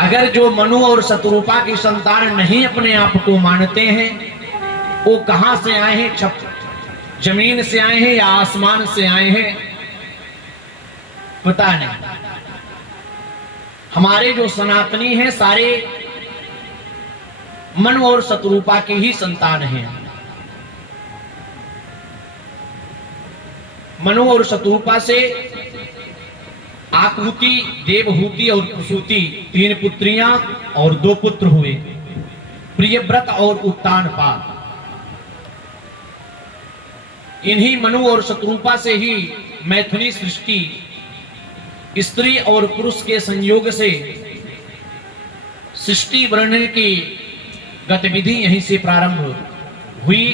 अगर जो मनु और शत्रुपा की संतान नहीं अपने आप को मानते हैं, वो कहां से आए हैं? जमीन से आए हैं या आसमान से आए हैं, पता नहीं। हमारे जो सनातनी हैं सारे मनु और शत्रुपा की ही संतान हैं। मनु और शत्रुपा से आकुति, देवहूति और प्रसूति 3 पुत्रियां और 2 पुत्र हुए, प्रियव्रत और उत्तानपाद। इन्हीं मनु और शत्रुपा से ही मैथिली सृष्टि स्त्री और पुरुष के संयोग से सृष्टि वर्णन की गतिविधि यहीं से प्रारंभ हुई।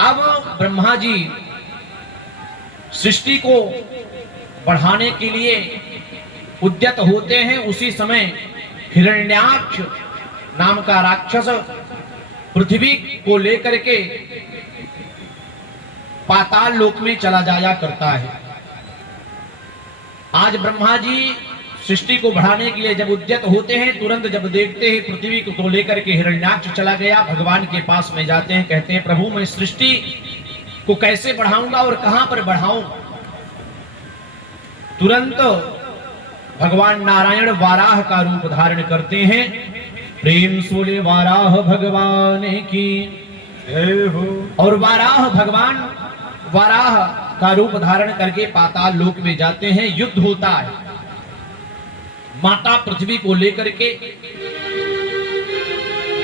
अब ब्रह्मा जी सृष्टि को बढ़ाने के लिए उद्यत होते हैं। उसी समय हिरण्याक्ष नाम का राक्षस पृथ्वी को लेकर के पाताल लोक में चला जाया करता है। आज ब्रह्मा जी सृष्टि को बढ़ाने के लिए जब उद्यत होते हैं, तुरंत जब देखते हैं पृथ्वी को लेकर के हिरण्याक्ष चला गया, भगवान के पास में जाते हैं, कहते हैं प्रभु मैं सृष्टि को कैसे बढ़ाऊंगा और कहां पर बढ़ाऊं? तुरंत भगवान नारायण वाराह का रूप धारण करते हैं। प्रेम सोले वाराह भगवान की जय हो। और वाराह भगवान वाराह का रूप धारण करके पाताल लोक में जाते हैं। युद्ध होता है, माता पृथ्वी को लेकर के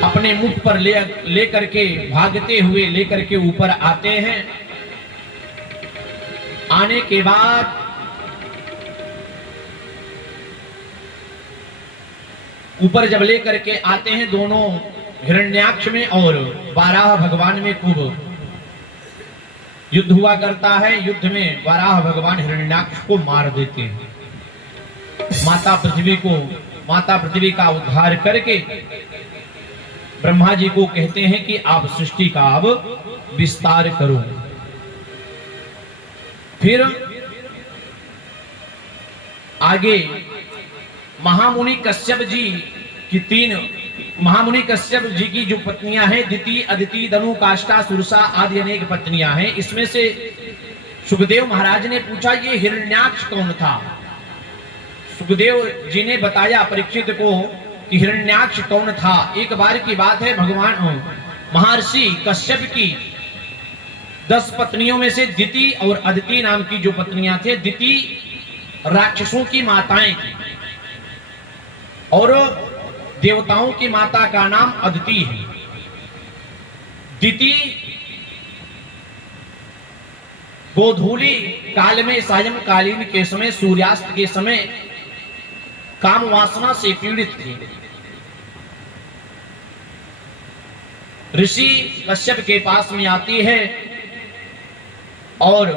अपने मुख पर ले करके भागते हुए लेकर के ऊपर आते हैं। आने के बाद ऊपर जब लेकर के आते हैं, दोनों हिरण्याक्ष में और वाराह भगवान में खूब युद्ध हुआ करता है। युद्ध में वाराह भगवान हिरण्याक्ष को मार देते हैं। माता पृथ्वी का उद्धार करके ब्रह्मा जी को कहते हैं कि आप सृष्टि का अब विस्तार करो। फिर आगे महामुनि कश्यप जी की जो पत्नियां हैं, दिति, अदिति, दनु, काष्ठा, सुरसा आदि अनेक पत्नियां हैं। इसमें से सुखदेव महाराज ने पूछा ये हिरण्याक्ष कौन था? सुखदेव जी ने बताया परीक्षित को कि हिरण्याक्ष कौन था। एक बार की बात है, भगवान महर्षि कश्यप की 10 पत्नियों में से दिति और अदिति नाम की जो पत्नियां थे, दिति राक्षसों की माताएं थी और देवताओं की माता का नाम अदिति है। दिति गोधूली काल में, सायंकालीन के समय, सूर्यास्त के समय काम वासना से पीड़ित थी। ऋषि कश्यप के पास में आती है और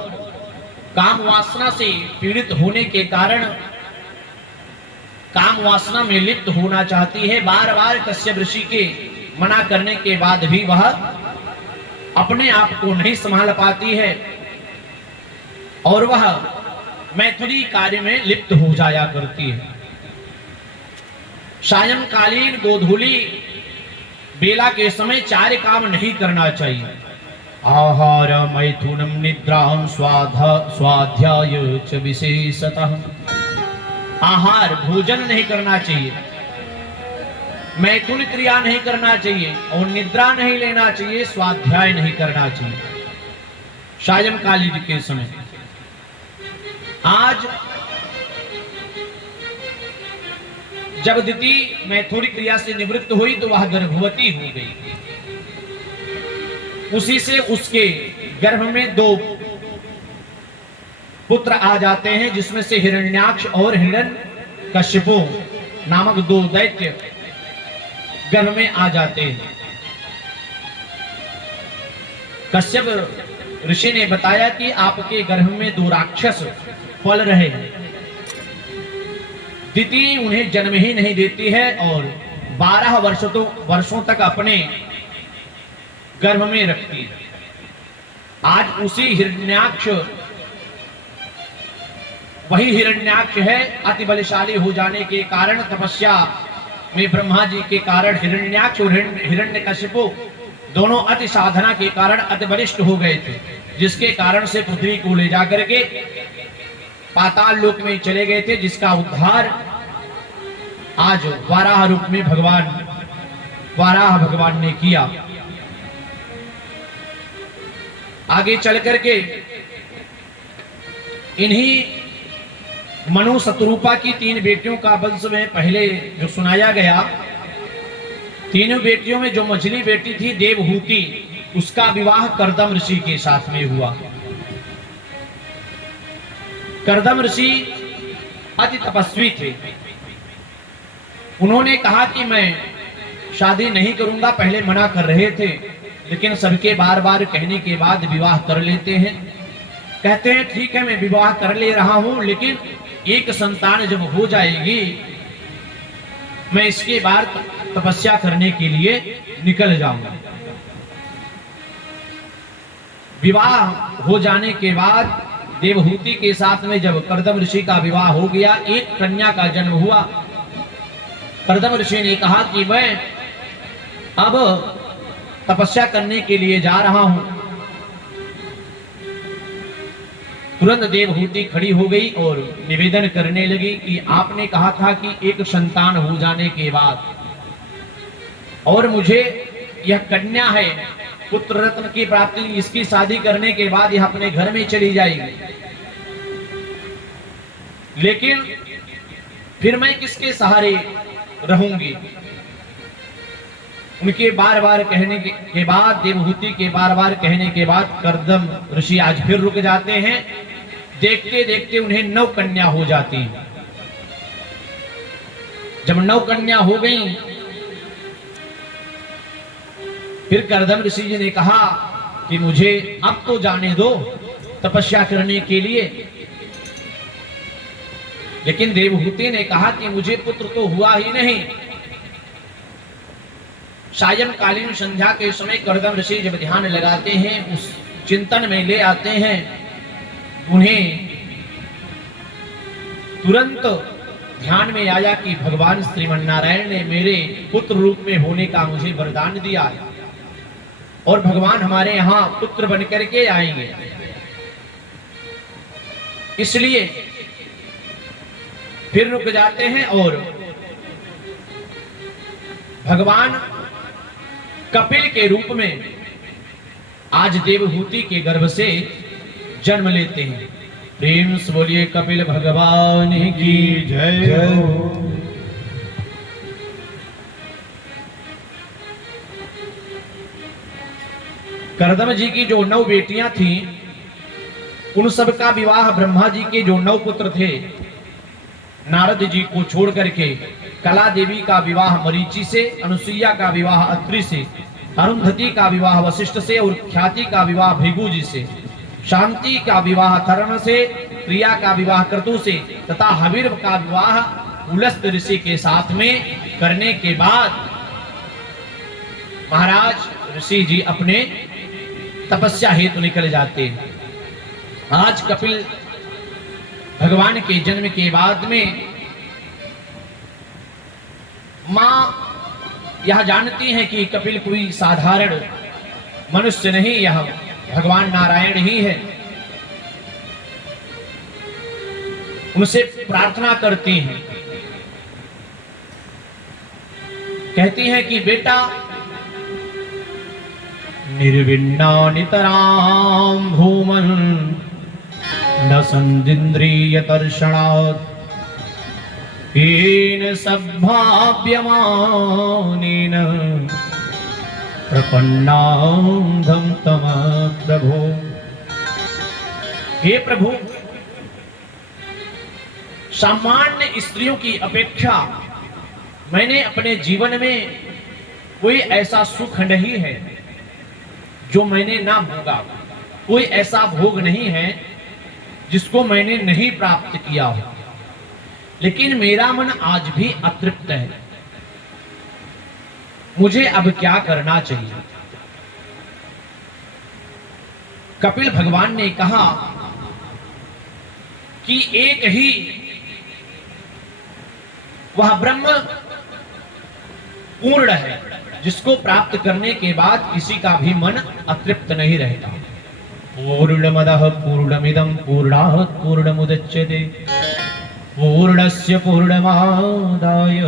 काम वासना से पीड़ित होने के कारण काम वासना में लिप्त होना चाहती है। बार बार कश्यप ऋषि के मना करने के बाद भी वह अपने आप को नहीं संभाल पाती है और वह मैथिली कार्य में लिप्त हो जाया करती है। सायंकालीन गोधूली बेला के समय 4 काम नहीं करना चाहिए। आहार, मैथुनम, निद्राम, स्वाध्याय च विशेषतः। आहार भोजन नहीं करना चाहिए, मैथुन क्रिया नहीं करना चाहिए और निद्रा नहीं लेना चाहिए, स्वाध्याय नहीं करना चाहिए सायंकालीन के समय। आज जब दिति मैथुन क्रिया से निवृत्त हुई तो वह गर्भवती हो गई। उसी से उसके गर्भ में 2 पुत्र आ जाते हैं, जिसमें से हिरण्याक्ष और हिरण्यकशिपु नामक 2 दैत्य गर्भ में आ जाते हैं। कश्यप ऋषि ने बताया कि आपके गर्भ में 2 राक्षस पल रहे हैं। दिति उन्हें जन्म ही नहीं देती है और 12 वर्षों तक अपने गर्भ में रखती है। आज उसी हिरण्याक्ष वही हिरण्याक्ष है। अति बलशाली हो जाने के कारण तपस्या में ब्रह्मा जी के कारण हिरण्याक्ष और हिरण्यकशिपु दोनों अति साधना के कारण अति बलिष्ठ हो गए थे, जिसके कारण से पृथ्वी को ले जाकर के पाताल लोक में चले गए थे, जिसका उद्धार आज वाराह रूप में वाराह भगवान ने किया। आगे चल करके इन्हीं मनु शतरूपा की 3 बेटियों का वंश में पहले जो सुनाया गया, तीनों बेटियों में जो मझली बेटी थी देवहूति, उसका विवाह कर्दम ऋषि के साथ में हुआ। कर्दम ऋषि अति तपस्वी थे। उन्होंने कहा कि मैं शादी नहीं करूंगा, पहले मना कर रहे थे, लेकिन सबके बार बार कहने के बाद विवाह कर लेते हैं। कहते हैं ठीक है मैं विवाह कर ले रहा हूं, लेकिन एक संतान जब हो जाएगी मैं इसके बाद तपस्या करने के लिए निकल जाऊंगा। विवाह हो जाने के बाद देवहूति के साथ में जब कर्दम ऋषि का विवाह हो गया, एक कन्या का जन्म हुआ। कर्दम ऋषि ने कहा कि मैं अब तपस्या करने के लिए जा रहा हूं। तुरंत देवहूति खड़ी हो गई और निवेदन करने लगी कि आपने कहा था कि एक संतान हो जाने के बाद, और मुझे यह कन्या है, पुत्र रत्न की प्राप्ति, इसकी शादी करने के बाद यह अपने घर में चली जाएगी, लेकिन फिर मैं किसके सहारे रहूंगी। उनके बार बार कहने के बाद, देवहूति के बार बार कहने के बाद कर्दम ऋषि आज फिर रुक जाते हैं। देखते देखते उन्हें 9 कन्या हो जाती हैं। जब 9 कन्या हो गई, फिर कर्दम ऋषि जी ने कहा कि मुझे अब तो जाने दो तपस्या करने के लिए। लेकिन देवहूति ने कहा कि मुझे पुत्र तो हुआ ही नहीं। सायंकालीन संध्या के समय कर्दम ऋषि जब ध्यान लगाते हैं, उस चिंतन में ले आते हैं, उन्हें तुरंत ध्यान में आया कि भगवान श्रीमन्नारायण ने मेरे पुत्र रूप में होने का मुझे वरदान दिया है और भगवान हमारे यहाँ पुत्र बनकर के आएंगे। इसलिए फिर रुक जाते हैं और भगवान कपिल के रूप में आज देवहूति के गर्भ से जन्म लेते हैं। प्रेम से बोलिए कपिल भगवान की जय हो। कर्दम जी की जो 9 बेटियां थीं, उन सब का विवाह ब्रह्मा जी के जो 9 पुत्र थे, नारद जी को छोड़ करके कला देवी का विवाह मरीचि से, अनुसुईया का विवाह अत्रि से, अरुंधति का विवाह वशिष्ठ से और ख्याति का विवाह भृगु जी से, शांति का विवाह थर्म से, प्रिया का विवाह क्रतु से तथा हवीर का विवाह पुलस्त ऋषि के साथ में करने के बाद महाराज ऋषि जी अपने तपस्या हेतु निकल जाते हैं। आज कपिल भगवान के जन्म के बाद में मां यह जानती हैं कि कपिल कोई साधारण मनुष्य नहीं, यह भगवान नारायण ही है। उनसे प्रार्थना करती हैं, कहती हैं कि बेटा निर्विण्णा नितरां भूमन् न संदिन्द्रिय तर्षणात् येन सद्भाव्यमानेन प्रपन्नांधं तम प्रभो। हे प्रभु, सामान्य स्त्रियों की अपेक्षा मैंने अपने जीवन में कोई ऐसा सुख नहीं है जो मैंने ना भोगा, कोई ऐसा भोग नहीं है जिसको मैंने नहीं प्राप्त किया हो, लेकिन मेरा मन आज भी अतृप्त है। मुझे अब क्या करना चाहिए? कपिल भगवान ने कहा कि एक ही वह ब्रह्म पूर्ण है, जिसको प्राप्त करने के बाद किसी का भी मन अतृप्त नहीं रहता। पूर्णमदः पूर्णमिदं पूर्णात् पूर्णमुदच्यते पूर्णस्य पूर्णमादाय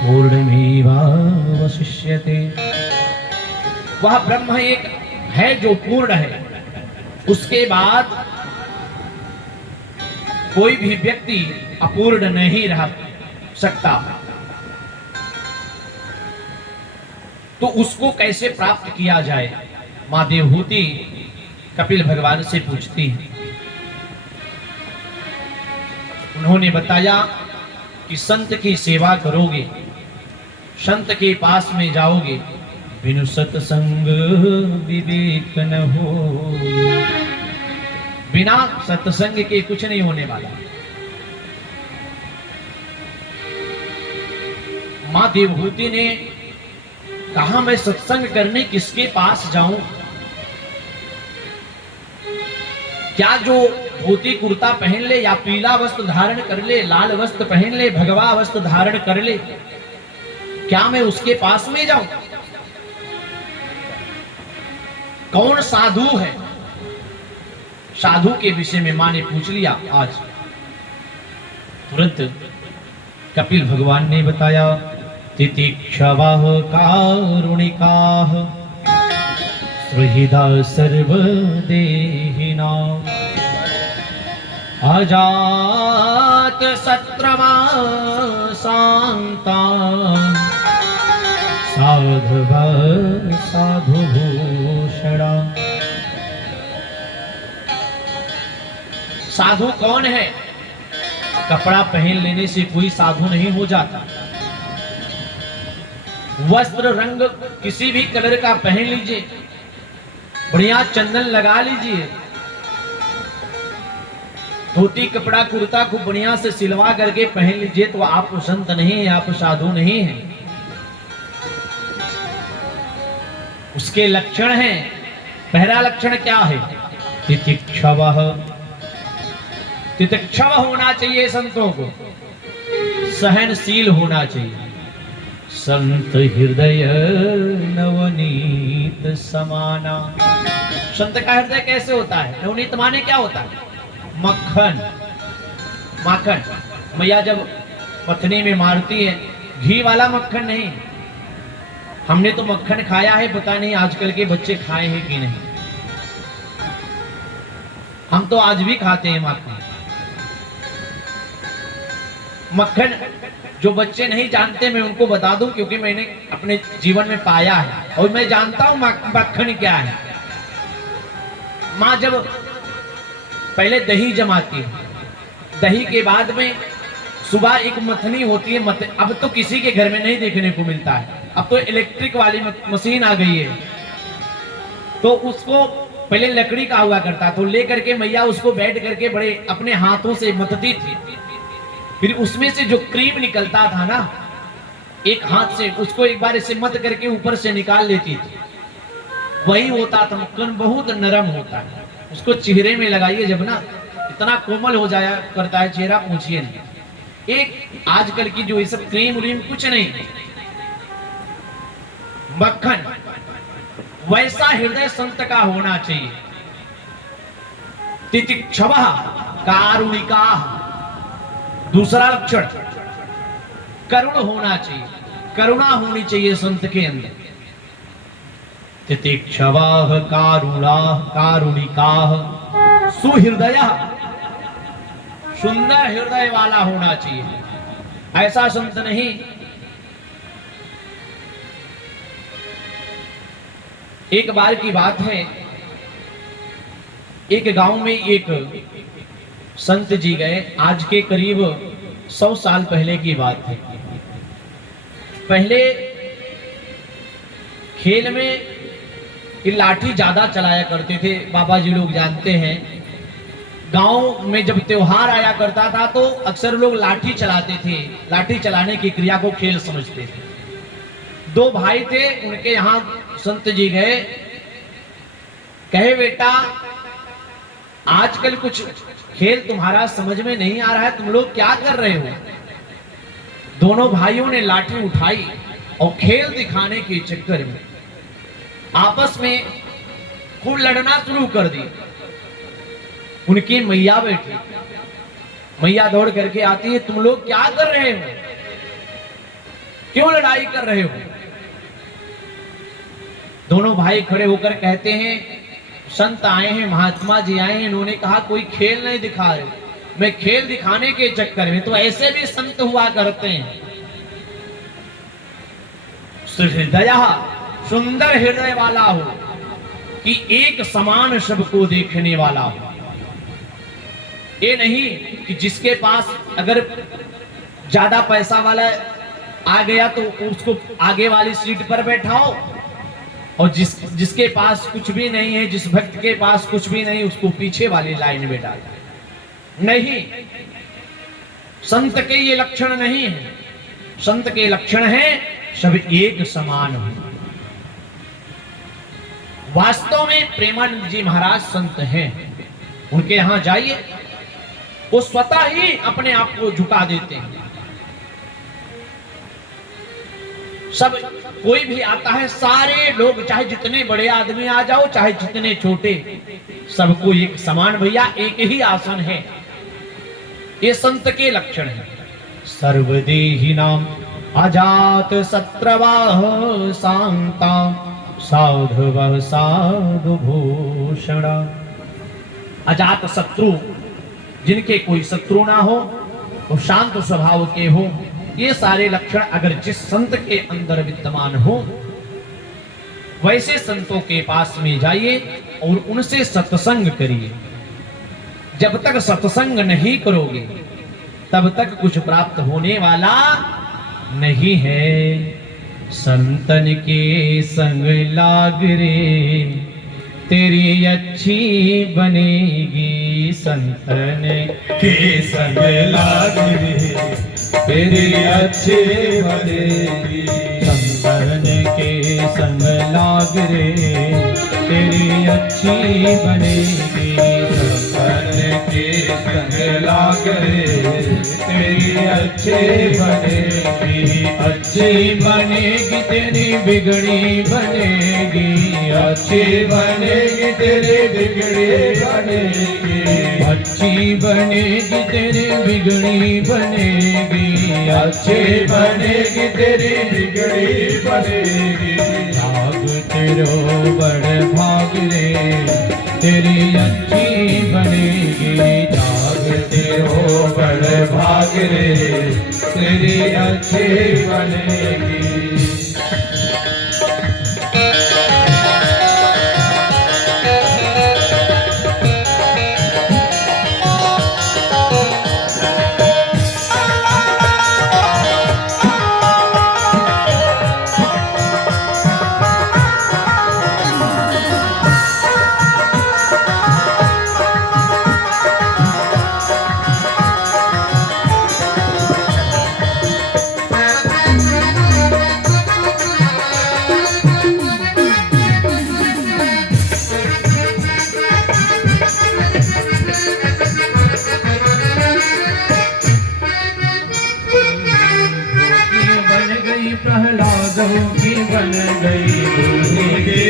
पूर्णमेवावशिष्यते। वह ब्रह्म एक है जो पूर्ण है, उसके बाद कोई भी व्यक्ति अपूर्ण नहीं रह सकता। तो उसको कैसे प्राप्त किया जाए? मां देवहूति कपिल भगवान से पूछती हैं। उन्होंने बताया कि संत की सेवा करोगे, संत के पास में जाओगे, बिनु सत्संग विवेक न हो। बिना सत्संग के कुछ नहीं होने वाला। मां देवहूति ने कहा, मैं सत्संग करने किसके पास जाऊं? क्या जो धोती कुर्ता पहन ले या पीला वस्त्र धारण कर ले, लाल वस्त्र पहन ले, भगवा वस्त्र धारण कर ले, क्या मैं उसके पास में जाऊं? कौन साधु है? साधु के विषय में मां ने पूछ लिया। आज तुरंत कपिल भगवान ने बताया, तितिक्षवाः कारुणिकाः सुहृदा सर्वदेहिना अजात शत्रुवा शान्ता साधवा साधुभूषणा। साधु कौन है? कपड़ा पहन लेने से कोई साधु नहीं हो जाता। वस्त्र रंग किसी भी कलर का पहन लीजिए, बढ़िया चंदन लगा लीजिए, धोती कपड़ा कुर्ता को बढ़िया से सिलवा करके पहन लीजिए, तो आप संत नहीं है, आप साधु नहीं है। उसके लक्षण हैं। पहला लक्षण क्या है? तितिक्षवः। तितिक्षव होना चाहिए संतों को, सहनशील होना चाहिए। संत हृदय नवनीत समाना। संत का हृदय कैसे होता है? नवनीत माने क्या होता है? मक्खन। माखन मैया जब मथनी में मारती है, घी वाला मक्खन नहीं। हमने तो मक्खन खाया है, पता नहीं आजकल के बच्चे खाए हैं कि नहीं। हम तो आज भी खाते हैं माखन। मक्खन जो बच्चे नहीं जानते, मैं उनको बता दूं, क्योंकि मैंने अपने जीवन में पाया है और मैं जानता हूं मक्खन क्या है। मां जब पहले दही जमाती है, दही के बाद में सुबह एक मथनी होती है। अब तो किसी के घर में नहीं देखने को मिलता है, अब तो इलेक्ट्रिक वाली मशीन आ गई है। तो उसको पहले लकड़ी का हुआ करता, तो लेकर के मैया उसको बैठ करके बड़े अपने हाथों से मथती थी। फिर उसमें से जो क्रीम निकलता था ना, एक हाथ से उसको एक बार ऐसे मत करके ऊपर से निकाल लेती थी, वही होता था मक्खन। बहुत नरम होता है, उसको चेहरे में लगाइए जब ना, इतना कोमल हो जाया करता है चेहरा, पूछिए नहीं। एक आजकल की जो ये सब क्रीम व्रीम कुछ नहीं, मक्खन। वैसा हृदय संत का होना चाहिए। तितिक्षवः कारुणिकाः। दूसरा लक्षण करुण होना चाहिए, करुणा होनी चाहिए संत के अंदर। तितिक्षवाः कारुणाः कारुणिकाः सुहृदयः। सुंदर हृदय वाला होना चाहिए। ऐसा संत नहीं एक बार की बात है, एक गांव में एक संत जी गए। आज के करीब 100 साल पहले की बात है। पहले खेल में ये लाठी ज्यादा चलाया करते थे, बाबा जी लोग जानते हैं। गांव में जब त्योहार आया करता था तो अक्सर लोग लाठी चलाते थे, लाठी चलाने की क्रिया को खेल समझते थे। 2 भाई थे, उनके यहाँ संत जी गए, कहे बेटा आजकल कुछ खेल तुम्हारा समझ में नहीं आ रहा है, तुम लोग क्या कर रहे हो? दोनों भाइयों ने लाठी उठाई और खेल दिखाने के चक्कर में आपस में खूब लड़ना शुरू कर दी। उनकी मैया बैठी, मैया दौड़ करके आती है, तुम लोग क्या कर रहे हो, क्यों लड़ाई कर रहे हो? दोनों भाई खड़े होकर कहते हैं, संत आए हैं, महात्मा जी आए हैं, इन्होंने कहा कोई खेल नहीं दिखा रहे, मैं खेल दिखाने के चक्कर में, तो ऐसे भी संत हुआ करते हैं, हृदय सुंदर हृदय वाला हो कि एक समान सबको देखने वाला हो। ये नहीं कि जिसके पास अगर ज्यादा पैसा वाला आ गया तो उसको आगे वाली सीट पर बैठाओ, और जिसके पास कुछ भी नहीं है, जिस भक्त के पास कुछ भी नहीं, उसको पीछे वाली लाइन में डालो। नहीं, संत के ये लक्षण नहीं है। संत के लक्षण है सब एक समान हो। वास्तव में प्रेमानंद जी महाराज संत हैं, उनके यहां जाइए, वो स्वतः ही अपने आप को झुका देते हैं। सब कोई भी आता है, सारे लोग, चाहे जितने बड़े आदमी आ जाओ, चाहे जितने छोटे, सबको एक समान, भैया एक ही आसन है। ये संत के लक्षण है। सर्वदेही नाम अजात शत्रवाह शांता साधुवः साधु भूषणा। अजात शत्रु, जिनके कोई शत्रु ना हो, वो शांत स्वभाव के हो, ये सारे लक्षण अगर जिस संत के अंदर विद्यमान हो, वैसे संतों के पास में जाइए और उनसे सत्संग करिए। जब तक सत्संग नहीं करोगे तब तक कुछ प्राप्त होने वाला नहीं है। संतन के संग लाग रे तेरी अच्छी बनेगी, संतन के संग लाग रे तेरी अच्छी बनेगी, संतन के संग लाग रे तेरी अच्छी बनेगी, संतन के संग लाग रे तेरी अच्छी बनेगी, अच्छी बनेगी तेरी बिगड़ी बनेगी, अच्छी बनेगी तेरी बिगड़ी बनेगी, अच्छी बनेगी तेरी बिगड़ी बनेगी, अच्छी बनेगी तेरी बिगड़ी बनेगी। भाग तेरो बड़ भाग रे तेरी अच्छी बनेगी, जाग तेरो बड़ भाग रे तेरी अच्छी बनेगी। प्रहलाद की बन गई,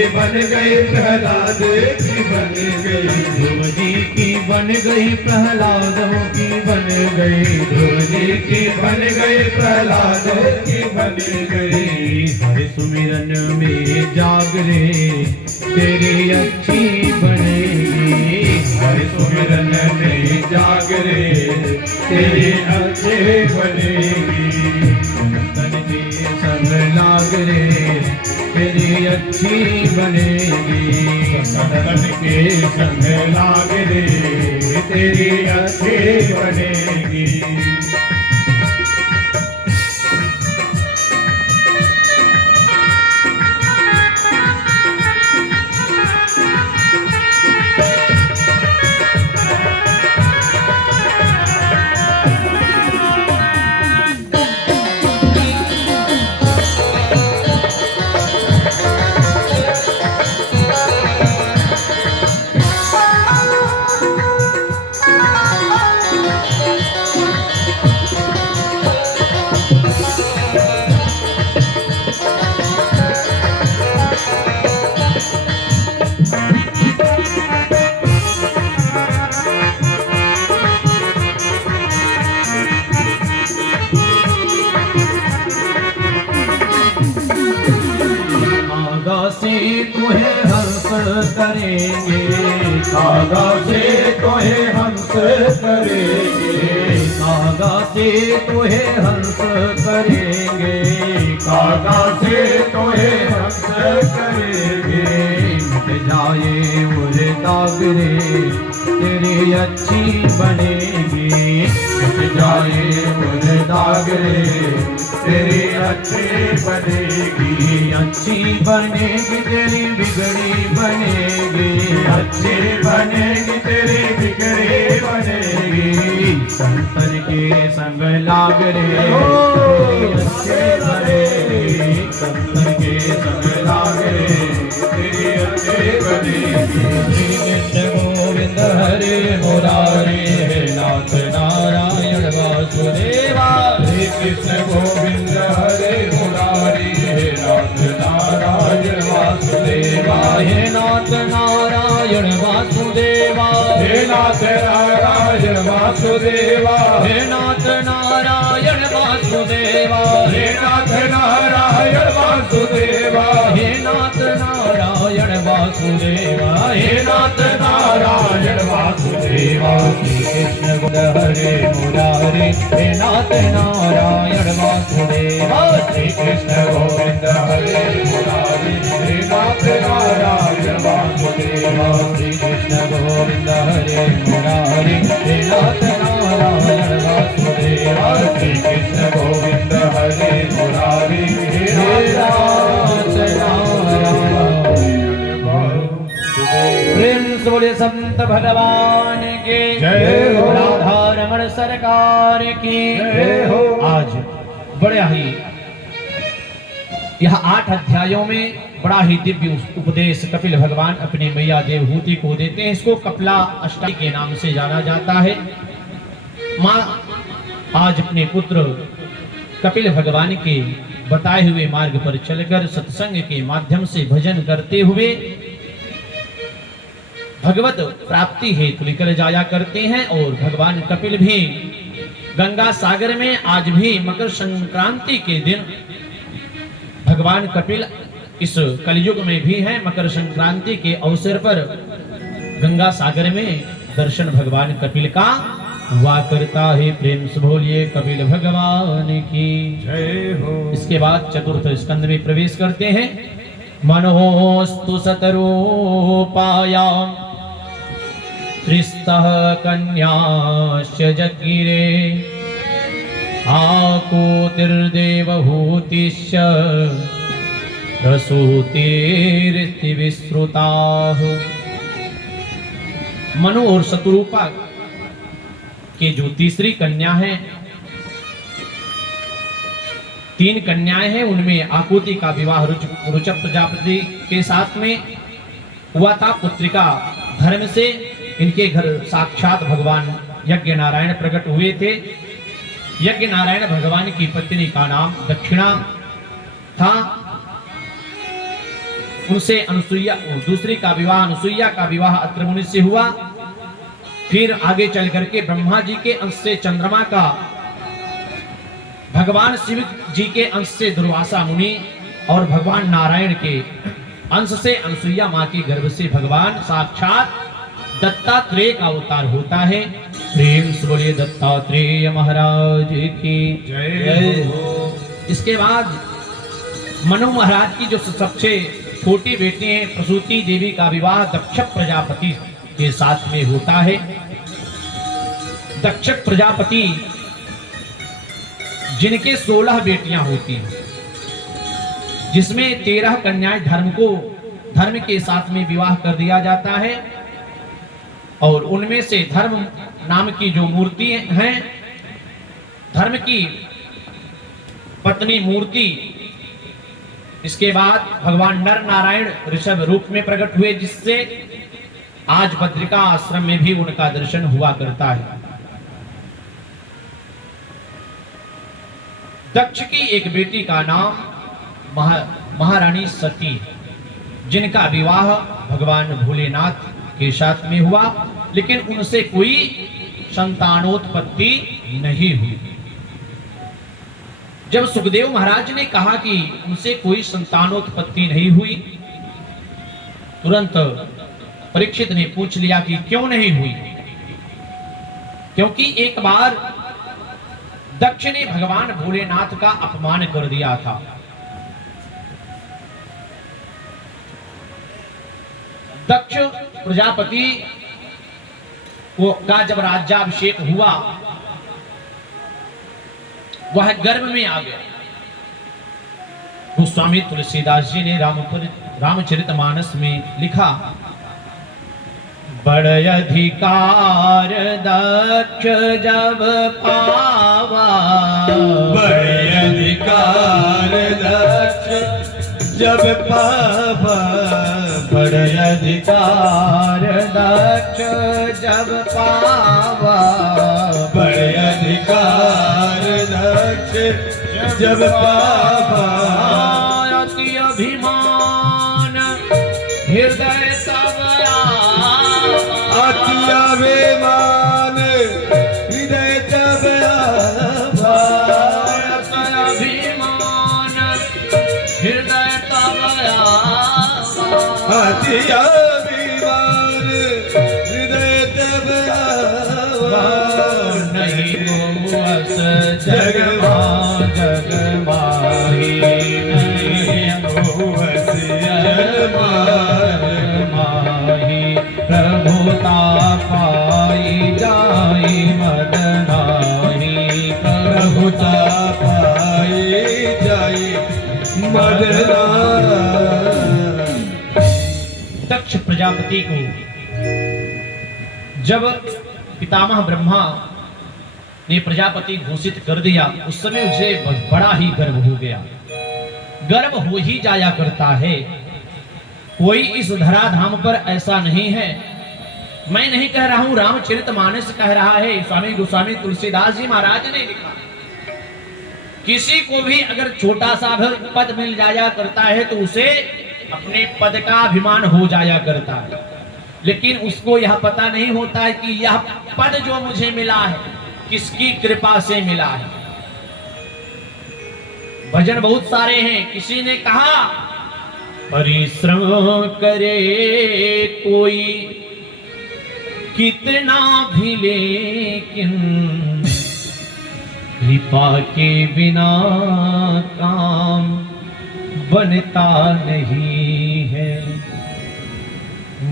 बन गई प्रहलाद की बन गई, ध्रुव जी की बन गई प्रहलाद की बन गई, ध्रुव जी की बन गई प्रहलाद की बन गई। हर सुमिरन में जाग रे तेरी अच्छी बनेगी, हर सुमिरन में जाग रे तेरी अच्छी बनेगी, संग लाग रे तेरी अच्छी बनेगी, संतन के संग लाग रे तेरी अच्छी बनेगी। करेंगे, कागा से तोहे हंस करेंगे, कागा से तोहे हंस करेंगे, कागा से तोहे हंस करेंगे। मिट जाए उरे दाग रे तेरी अच्छी बनेगी, मिट जाए उरे दाग रे तेरी अच्छी बनेगी, अच्छी बनेगी तेरी बिगड़ी बनेगी, अच्छी बनेगी तेरी बिगड़ी बनेगी। संतर के संग लाग रे अच्छे बनेगी, संतर के संग लाग रे तेरी अच्छे बनेगी। कृष्ण गोविंद हरे मुरारी हे नाथ नारायण वासुदेवा, श्री कृष्ण गोविंद हरे मुरारी हे नाथ नारायण वासुदेवा, हे नाथ नारायण वासुदेवा, हे नाथ नारायण वासुदेवा, हे नाथ नारायण वासुदेवा, हे नाथ नारायण वासुदेवा, हे नाथ नारायण वासुदेवा, हे नाथ नारायण वासुदेवा। श्री कृष्ण गोविंद हरे मुरारी हे नाथ नारायण वासुदेवा, श्री कृष्ण गोविंद हरे मुरारी हे नाथ नारायण वासुदेवा, श्री कृष्ण गोविंद हरे मुरारी हे नाथ नारायण वासुदेवा, श्री कृष्ण गोविंद हरे मुरारी हे नाथ नारायण। प्रेम से बोले संत भगवान के जय हो, राधा रमण सरकार की जय हो। आज बड़ा ही यह 8 अध्यायों में बड़ा ही दिव्य उपदेश कपिल भगवान अपनी मैया देवहूति को देते हैं। इसको कपिला अष्टमी के नाम से जाना जाता है। माँ आज अपने पुत्र कपिल भगवान के बताए हुए मार्ग पर चलकर सत्संग के माध्यम से भजन करते हुए भगवत प्राप्ति हेतु लेकर जाया करते हैं। और भगवान कपिल भी गंगा सागर में आज भी मकर संक्रांति के दिन भगवान कपिल इस कलयुग में भी हैं। मकर संक्रांति के अवसर पर गंगा सागर में दर्शन भगवान कपिल का हुआ करता है। प्रेम से बोलिए कपिल भगवान की जय हो। इसके बाद चतुर्थ स्कंद में प्रवेश करते हैं। मनोस्तु सतरूपायां त्रिस्तः कन्याश्च जगिरे आकूतिर्देवहूतिश्च प्रसूतिर्विस्तृताः। मनु और शतरूपा के जो तीसरी कन्या है, 3 कन्याएं हैं, उनमें आकुति का विवाह रुचक प्रजापति के साथ में हुआ था। पुत्रिका धर्म से इनके घर साक्षात भगवान यज्ञ नारायण प्रकट हुए थे। यज्ञ नारायण भगवान की पत्नी का नाम दक्षिणा था। उनसे अनुसुईया, दूसरी का विवाह अनुसुईया का विवाह अत्रि मुनि से हुआ। फिर आगे चल करके ब्रह्मा जी के अंश से चंद्रमा का, भगवान शिव जी के अंश से दुर्वासा मुनि और भगवान नारायण के अंश से अनुसुईया माँ के गर्भ से भगवान साक्षात दत्तात्रेय का अवतार होता है। प्रेम से बोलिए दत्तात्रेय महाराज की जय हो। इसके बाद मनु महाराज की जो सबसे छोटी बेटी है प्रसूति देवी का विवाह दक्ष प्रजापति के साथ में होता है। दक्ष प्रजापति जिनके 16 बेटियां होती हैं, जिसमें 13 कन्याएं धर्म के साथ में विवाह कर दिया जाता है। और उनमें से धर्म नाम की जो मूर्ति हैं, धर्म की पत्नी मूर्ति, इसके बाद भगवान नर नारायण ऋषभ रूप में प्रकट हुए, जिससे आज बद्रिका आश्रम में भी उनका दर्शन हुआ करता है। दक्ष की एक बेटी का नाम महारानी सती, जिनका विवाह भगवान भोलेनाथ के साथ में हुआ, लेकिन उनसे कोई संतानोत्पत्ति नहीं हुई। जब सुखदेव महाराज ने कहा कि उनसे कोई संतानोत्पत्ति नहीं हुई, तुरंत परीक्षित ने पूछ लिया कि क्यों नहीं हुई, क्योंकि एक बार दक्ष ने भगवान भोलेनाथ का अपमान कर दिया था। दक्ष प्रजापति का जब राज्याभिषेक हुआ, वह गर्भ में आ गया। गोस्वामी तुलसीदास जी ने रामचरितमानस में लिखा, बड़े अधिकार दक्ष जब पावा, बड़े अधिकार दक्ष जब पावा, बड़े अधिकार दक्ष जब पावा, बड़े अधिकार दक्ष जब पावा, अति अभिमान हृदय सब अति अभिमान हृदय जब आवा, अभिमान हृदय तब अति अभिमान हृदय जब आवा, नहीं बस जगमा जगमाही, नहीं बस माही, प्रभुता पाई जाई मदनाही, प्रभुता पाई जाई मदना। दक्ष प्रजापति को जब पितामह ब्रह्मा ने प्रजापति घोषित कर दिया, उस समय उसे बड़ा ही गर्व हो गया। गर्व हो ही जाया करता है, कोई इस धराधाम पर ऐसा नहीं है। मैं नहीं कह रहा हूं, रामचरितमानस कह रहा है, स्वामी गोस्वामी तुलसीदास जी महाराज ने लिखा। किसी को भी अगर छोटा सा भी पद मिल जाया करता है तो उसे अपने पद का अभिमान हो जाया करता है, लेकिन उसको यह पता नहीं होता है कि यह पद जो मुझे मिला है किसकी कृपा से मिला है। भजन बहुत सारे हैं। किसी ने कहा, परिश्रम करे कोई कितना भी, लेकिन कृपा के बिना काम बनता नहीं है।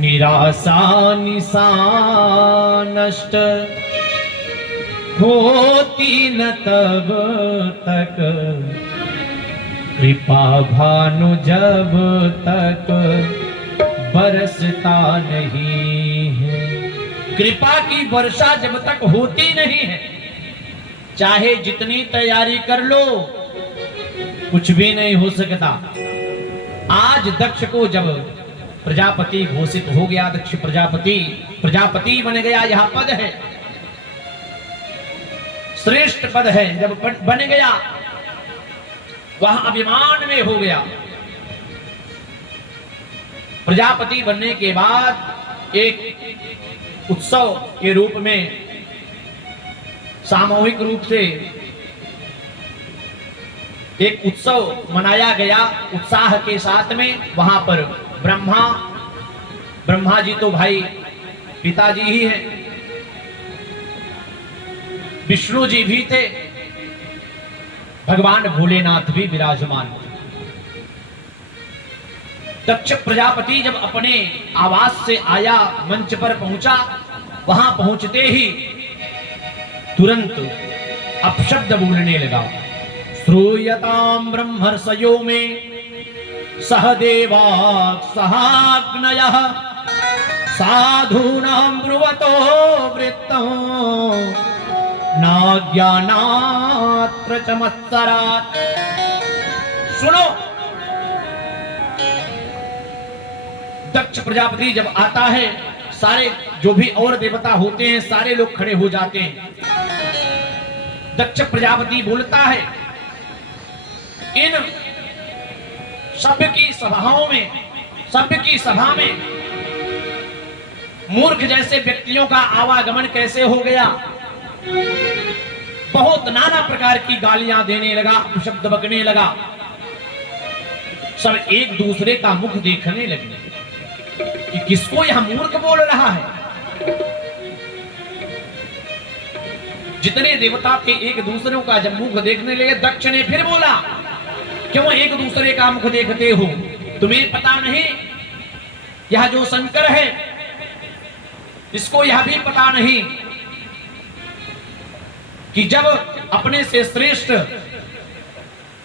निराशा निशा नष्ट होती न तब तक, कृपा भानु जब तक बरसता नहीं है। कृपा की वर्षा जब तक होती नहीं है, चाहे जितनी तैयारी कर लो कुछ भी नहीं हो सकता। आज दक्ष को जब प्रजापति घोषित हो गया, दक्ष प्रजापति बन गया, यह पद है, श्रेष्ठ पद है। जब बन गया वह अभिमान में हो गया। प्रजापति बनने के बाद एक उत्सव के रूप में, सामूहिक रूप से एक उत्सव मनाया गया उत्साह के साथ में। वहां पर ब्रह्मा जी तो भाई पिताजी ही हैं, विष्णु जी भी थे, भगवान भोलेनाथ भी विराजमान थे। दक्ष प्रजापति जब अपने आवास से आया, मंच पर पहुंचा, वहां पहुंचते ही तुरंत अपशब्द बोलने लगा। श्रूयताम ब्रह्मर्षयो में सहदेवा सहाग्नयः, साधूनां ब्रुवतो वृत्तं नाज्ञानात्र चमत्सरात्। सुनो, दक्ष प्रजापति जब आता है, सारे जो भी और देवता होते हैं सारे लोग खड़े हो जाते हैं। दक्ष प्रजापति बोलता है, इन सभ्य की सभा में मूर्ख जैसे व्यक्तियों का आवागमन कैसे हो गया। बहुत नाना प्रकार की गालियां देने लगा, शब्द बकने लगा। सब एक दूसरे का मुख देखने लगे कि किसको यह मूर्ख बोल रहा है? जितने देवता थे एक दूसरे का जब मुख देखने लगे, दक्ष ने फिर बोला, क्यों एक दूसरे का मुख देखते हो? तुम्हें पता नहीं यह जो शंकर है इसको यह भी पता नहीं कि जब अपने से श्रेष्ठ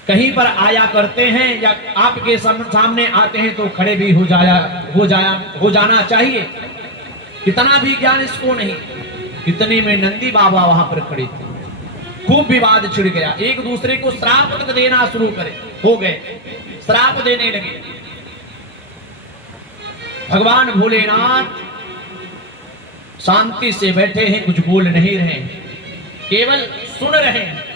कहीं पर आया करते हैं या आपके सामने आते हैं तो खड़े भी हो जाना चाहिए। कितना भी ज्ञान इसको नहीं। इतने में नंदी बाबा वहां पर खड़े थे। खूब विवाद छिड़ गया, एक दूसरे को श्राप तक देना शुरू हो गए, श्राप देने लगे। भगवान भोलेनाथ शांति से बैठे हैं, कुछ बोल नहीं रहे हैं, केवल सुन रहे हैं।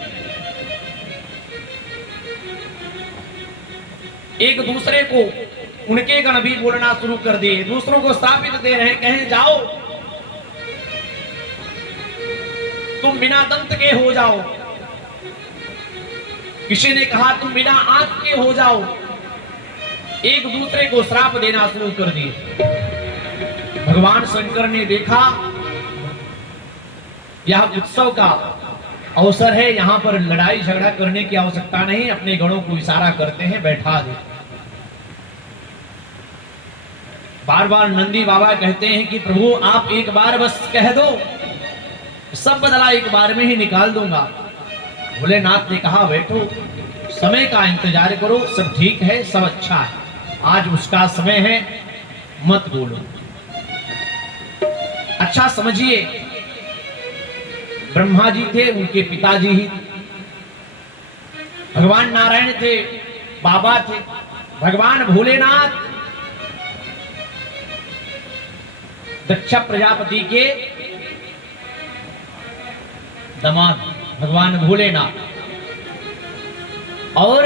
एक दूसरे को उनके गण भी बोलना शुरू कर दिए, दूसरों को स्थापित दे रहे हैं, कहें जाओ तुम बिना दंत के हो जाओ, किसी ने कहा तुम बिना आंख के हो जाओ। एक दूसरे को श्राप देना शुरू कर दिए। भगवान शंकर ने देखा यह उत्सव का अवसर है, यहां पर लड़ाई झगड़ा करने की आवश्यकता नहीं, अपने गणों को इशारा करते हैं बैठा दे। बार बार नंदी बाबा कहते हैं कि प्रभु आप एक बार बस कह दो, सब बदला एक बार में ही निकाल दूंगा। भोलेनाथ ने कहा बैठो, समय का इंतजार करो, सब ठीक है, सब अच्छा है, आज उसका समय है, मत बोलो। अच्छा समझिए, ब्रह्मा जी थे, उनके पिताजी ही भगवान नारायण थे, बाबा थे। भगवान भोलेनाथ दक्ष प्रजापति के दामाद भगवान भोलेनाथ। और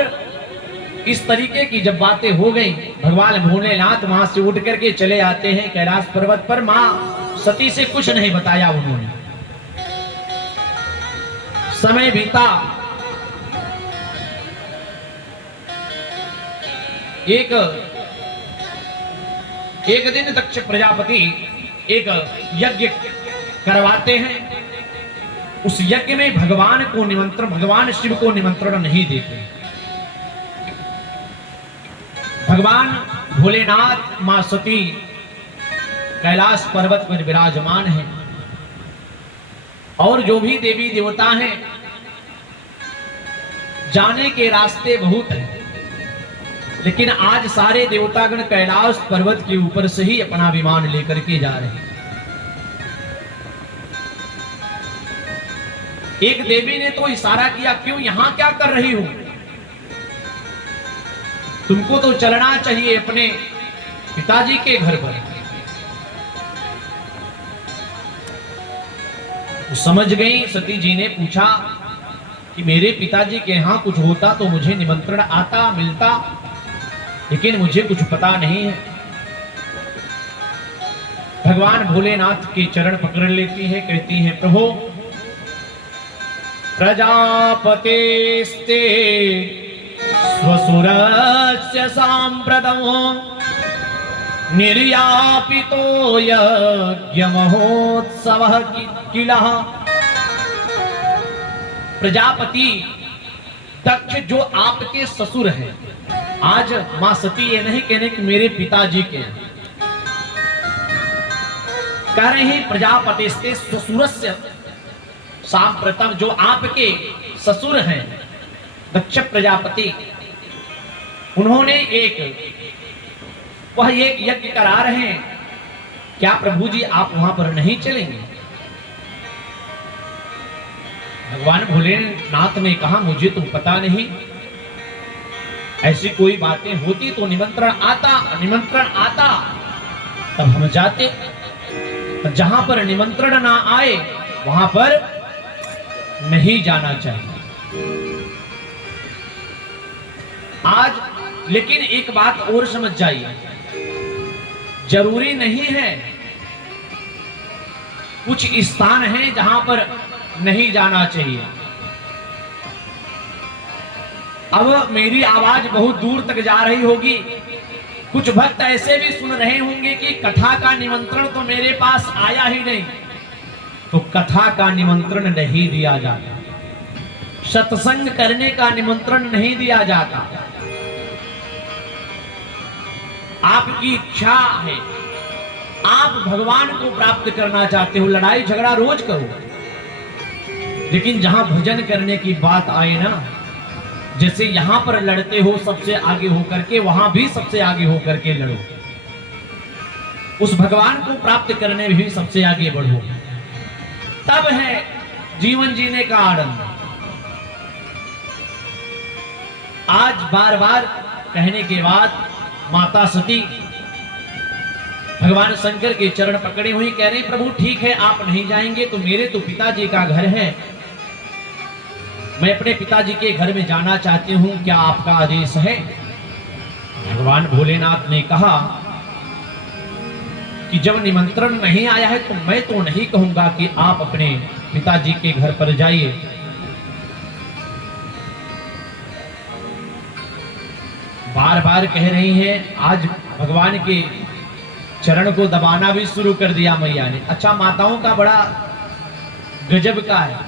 इस तरीके की जब बातें हो गई, भगवान भोलेनाथ वहां से उठ करके चले आते हैं कैलाश पर्वत पर। मां सती से कुछ नहीं बताया उन्होंने। समय बीता, एक दिन दक्ष प्रजापति एक यज्ञ करवाते हैं। उस यज्ञ में भगवान शिव को निमंत्रण नहीं देते। भगवान भोलेनाथ, मां सती कैलाश पर्वत पर विराजमान है और जो भी देवी देवता हैं, जाने के रास्ते बहुत हैं, लेकिन आज सारे देवतागण कैलाश पर्वत के ऊपर से ही अपना विमान लेकर के जा रहे हैं। एक देवी ने तो इशारा किया, क्यों यहां क्या कर रही हो? तुमको तो चलना चाहिए अपने पिताजी के घर पर। समझ गई सती जी ने पूछा कि मेरे पिताजी के यहां कुछ होता तो मुझे निमंत्रण आता, मिलता, लेकिन मुझे कुछ पता नहीं है। भगवान भोलेनाथ के चरण पकड़ लेती है, कहती है प्रभु प्रजापतेस्ते स्वसुरस्य सांप्रतम निर्यापितो यज्ञ महोत्सवः किलः। प्रजापति दक्ष जो आपके ससुर हैं, आज मां सती ये नहीं कहने कि मेरे पिताजी के हैं, कह रहे हैं प्रजापतिस्ते ससुरस्य सांप्रतम, जो आपके ससुर हैं दक्ष प्रजापति, उन्होंने वह एक यज्ञ करा रहे हैं, क्या प्रभु जी आप वहां पर नहीं चलेंगे? भगवान भोलेनाथ ने कहा मुझे तो पता नहीं, ऐसी कोई बातें होती तो निमंत्रण आता तब हम जाते, जहां पर निमंत्रण ना आए वहां पर नहीं जाना चाहिए। आज लेकिन एक बात और समझ जाइए, जरूरी नहीं है, कुछ स्थान हैं जहां पर नहीं जाना चाहिए। अब मेरी आवाज बहुत दूर तक जा रही होगी, कुछ भक्त ऐसे भी सुन रहे होंगे कि कथा का निमंत्रण तो मेरे पास आया ही नहीं, तो कथा का निमंत्रण नहीं दिया जाता, सत्संग करने का निमंत्रण नहीं दिया जाता। आपकी इच्छा है, आप भगवान को प्राप्त करना चाहते हो, लड़ाई झगड़ा रोज करो, लेकिन जहां भजन करने की बात आए ना, जैसे यहां पर लड़ते हो सबसे आगे होकर के, वहां भी सबसे आगे होकर के लड़ो, उस भगवान को प्राप्त करने में भी सबसे आगे बढ़ो, तब है जीवन जीने का आनंद। आज बार बार कहने के बाद माता सती भगवान शंकर के चरण पकड़ी हुई कह रही, प्रभु ठीक है आप नहीं जाएंगे तो मेरे तो पिताजी का घर है, मैं अपने पिताजी के घर में जाना चाहती हूं, क्या आपका आदेश है? भगवान भोलेनाथ ने कहा कि जब निमंत्रण नहीं आया है तो मैं तो नहीं कहूंगा कि आप अपने पिताजी के घर पर जाइए। बार बार कह रही हैं, आज भगवान के चरण को दबाना भी शुरू कर दिया मैया ने। अच्छा, माताओं का बड़ा गजब का है,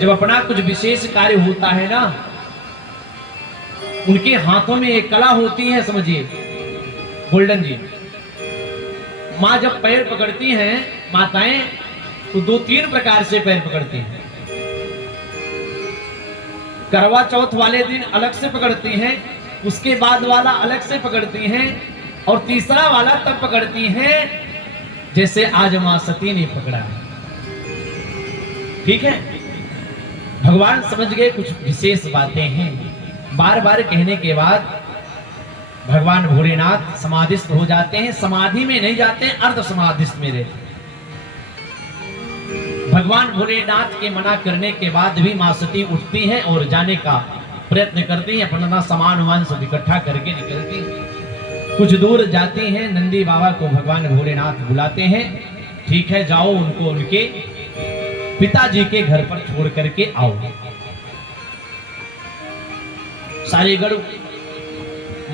जब अपना कुछ विशेष कार्य होता है ना, उनके हाथों में एक कला होती है, समझिए गोल्डन जी। माँ जब पैर पकड़ती हैं माताएं, तो 2-3 प्रकार से पैर पकड़ती हैं। करवा चौथ वाले दिन अलग से पकड़ती हैं, उसके बाद वाला अलग से पकड़ती हैं, और तीसरा वाला तब पकड़ती हैं जैसे आज मां सती ने पकड़ा है। ठीक है, भगवान समझ गए कुछ विशेष बातें हैं। बार बार कहने के बाद भगवान भोलेनाथ समाधिस्थ हो जाते हैं। समाधि में नहीं जाते, अर्ध समाधिस्थ में रहते। भगवान भोलेनाथ के मना करने के बाद भी मां सती उठती हैं और जाने का प्रयत्न करती हैं, अपना सामान वामान सब इकट्ठा करके निकलती हैं। कुछ दूर जाती हैं, नंदी बाबा को भगवान भोलेनाथ बुलाते हैं, ठीक है जाओ उनको उनके पिताजी के घर पर छोड़ करके आओ। सारे गढ़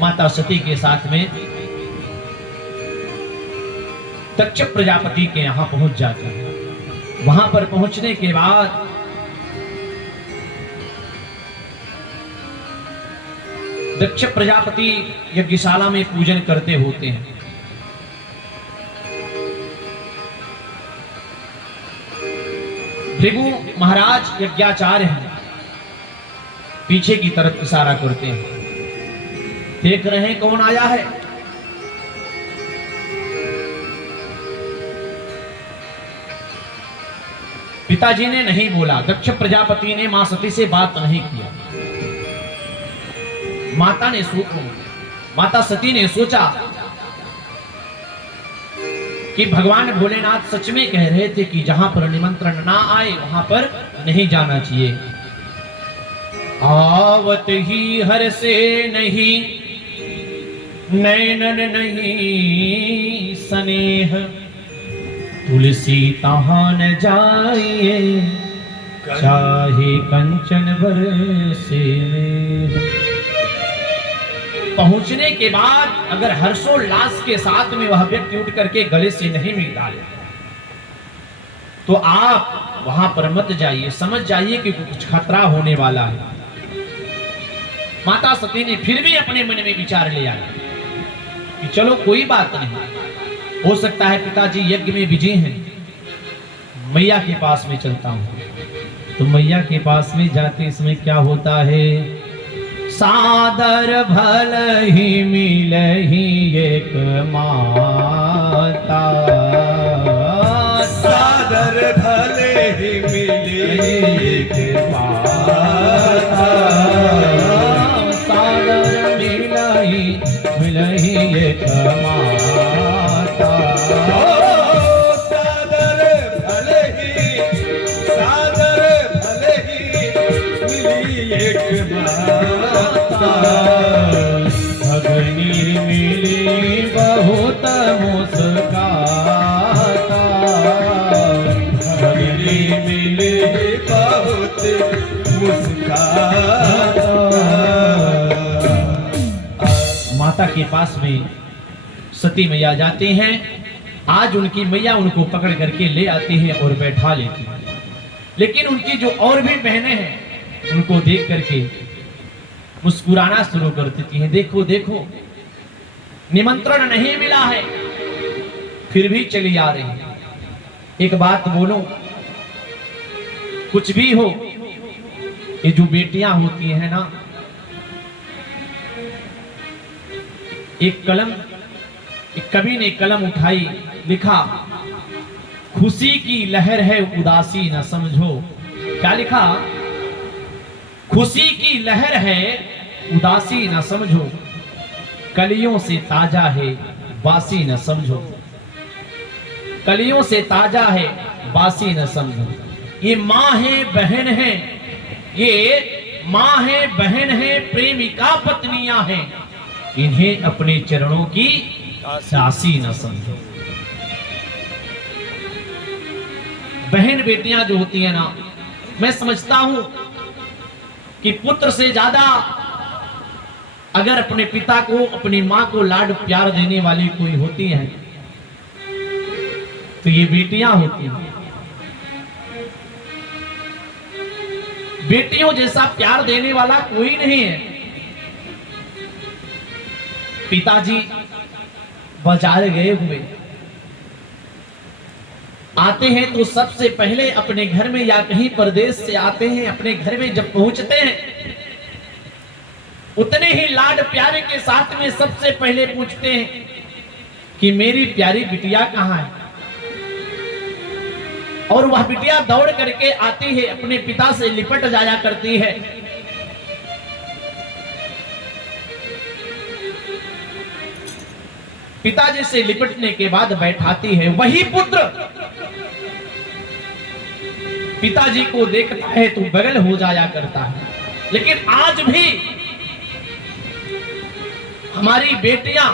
माता सती के साथ में दक्ष प्रजापति के यहां पहुंच जाते हैं। वहां पर पहुंचने के बाद दक्ष प्रजापति यज्ञशाला में पूजन करते होते हैं। भृगु महाराज यज्ञाचार्य हैं, पीछे की तरफ इशारा करते हैं, देख रहे हैं कौन आया है। पिताजी ने नहीं बोला, दक्ष प्रजापति ने मां सती से बात नहीं किया। माता सती ने सोचा कि भगवान भोलेनाथ सच में कह रहे थे कि जहां पर निमंत्रण ना आए वहां पर नहीं जाना चाहिए। आवत ही हर से नहीं, नैनन नहीं स्नेह, तुलसी तहां न जाइए, चाहे कंचन बरसे में। पहुंचने के बाद अगर हर्षोल्लास के साथ में वह व्यक्ति उठ करके गले से नहीं मिलता है तो आप वहां पर मत जाइए, समझ जाइए कि कुछ खतरा होने वाला है। माता सती ने फिर भी अपने मन में विचार लिया कि चलो कोई बात नहीं, हो सकता है पिताजी यज्ञ में बिजी हैं, मैया के पास में चलता हूं। तो मैया के पास में जाके इसमें क्या होता है, सादर भल ही मिलही एक माता, सादर भले ही मिली एक माता, सादर मिलही एक माता। सादर भले ही मिली एक माता, भगनी मिली बहुत मुस्काता, भगनी मिली बहुत मुस्काता। माता के पास में सती मैया जाते हैं। आज उनकी मैया उनको पकड़ करके ले आती हैं और बैठा लेती हैं। लेकिन उनकी जो और भी बहनें हैं उनको देख करके मुस्कुराना शुरू कर देती हैं। देखो देखो, निमंत्रण नहीं मिला है फिर भी चली आ रही है। एक बात बोलो, कुछ भी हो, ये जो बेटियां होती हैं ना, एक कवि ने कलम उठाई, लिखा खुशी की लहर है उदासी न समझो। क्या लिखा? खुशी की लहर है उदासी न समझो, कलियों से ताजा है बासी न समझो। कलियों से ताजा है बासी न समझो। ये माँ है, बहन है, ये माँ है, बहन है, प्रेमिका पत्नियां हैं, इन्हें अपने चरणों की दासी न समझो। बहन बेटियां जो होती है ना, मैं समझता हूं कि पुत्र से ज्यादा अगर अपने पिता को, अपनी मां को लाड प्यार देने वाली कोई होती है तो ये बेटियां होती हैं। बेटियों जैसा प्यार देने वाला कोई नहीं है। पिताजी बाजार गए हुए आते हैं तो सबसे पहले अपने घर में या कहीं परदेश से आते हैं, अपने घर में जब पहुंचते हैं उतने ही लाड प्यारे के साथ में सबसे पहले पूछते हैं कि मेरी प्यारी बिटिया कहां है। और वह बिटिया दौड़ करके आती है, अपने पिता से लिपट जाया करती है। पिताजी से लिपटने के बाद बैठाती है। वही पुत्र पिताजी को देखता है तो बगल हो जाया करता है। लेकिन आज भी हमारी बेटियां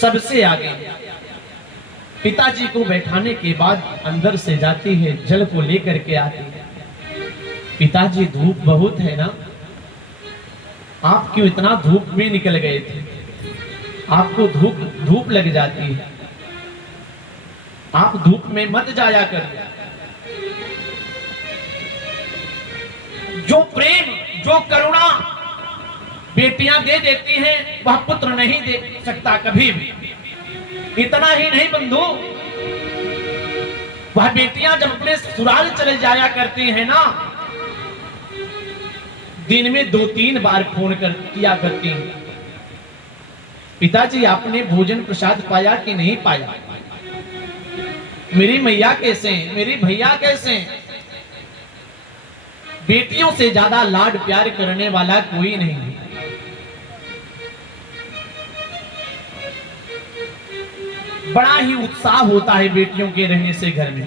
सबसे आगे। पिताजी को बैठाने के बाद अंदर से जाती है, जल को लेकर के आती है। पिताजी धूप बहुत है ना, आप क्यों इतना धूप में निकल गए थे? आपको धूप लग जाती है, आप धूप में मत जाया कर। जो प्रेम, जो करुणा बेटियां दे देती हैं वह पुत्र नहीं दे सकता कभी भी। इतना ही नहीं बंधु, वह बेटियां जब अपने ससुराल चले जाया करती हैं ना, दिन में 2-3 बार फोन किया करती हैं, पिताजी आपने भोजन प्रसाद पाया कि नहीं पाया, मेरी मैया कैसे हैं, मेरी भैया कैसे हैं। बेटियों से ज्यादा लाड प्यार करने वाला कोई नहीं है। बड़ा ही उत्साह होता है बेटियों के रहने से घर में।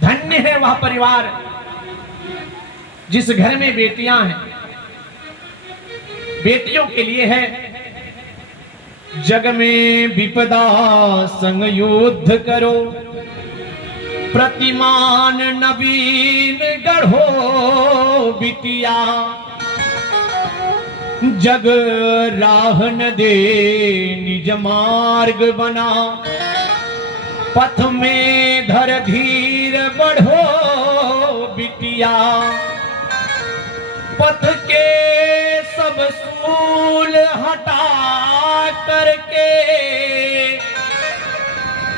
धन्य है वह परिवार जिस घर में बेटियां हैं। बेटियों के लिए है जग में विपदा संग युद्ध करो, प्रतिमान नवीन गढ़ो बिटिया, जग राह न दे निज मार्ग बना, पथ में धर धीर बढ़ो बिटिया, पथ के सब सूल हटा करके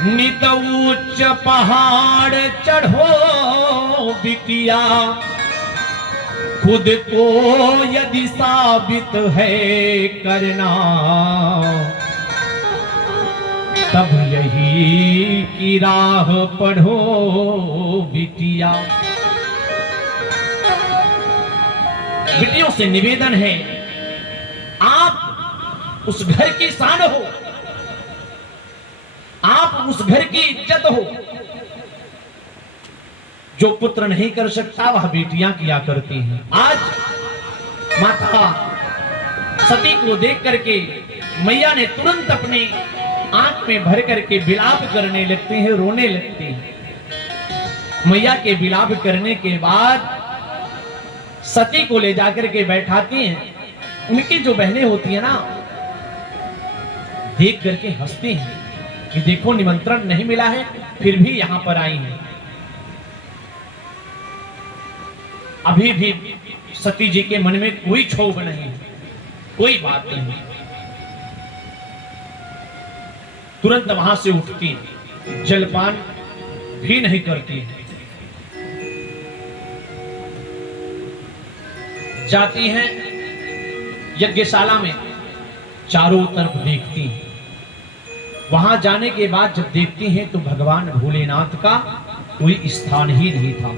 नित उच्च पहाड़ चढ़ो बिटिया, खुद को यदि साबित है करना, तब यही की राह पढ़ो बिटिया। बिटियों से निवेदन है, आप उस घर की शान हो, आप उस घर की इज्जत हो। जो पुत्र नहीं कर सकता वह बेटियां किया करती हैं। आज माता सती को देख करके मैया ने तुरंत अपने आंख में भर करके विलाप करने लगते हैं, रोने लगते हैं। मैया के विलाप करने के बाद सती को ले जाकर के बैठाती हैं उनकी जो बहनें होती है ना, देख करके हंसती हैं कि देखो निमंत्रण नहीं मिला है फिर भी यहां पर आई हैं। अभी भी सती जी के मन में कोई क्षोभ नहीं है, कोई बात नहीं। तुरंत वहां से उठती, जलपान भी नहीं करती, जाती हैं यज्ञशाला में, चारों तरफ देखती हैं। वहां जाने के बाद जब देखती हैं तो भगवान भोलेनाथ का कोई स्थान ही नहीं था।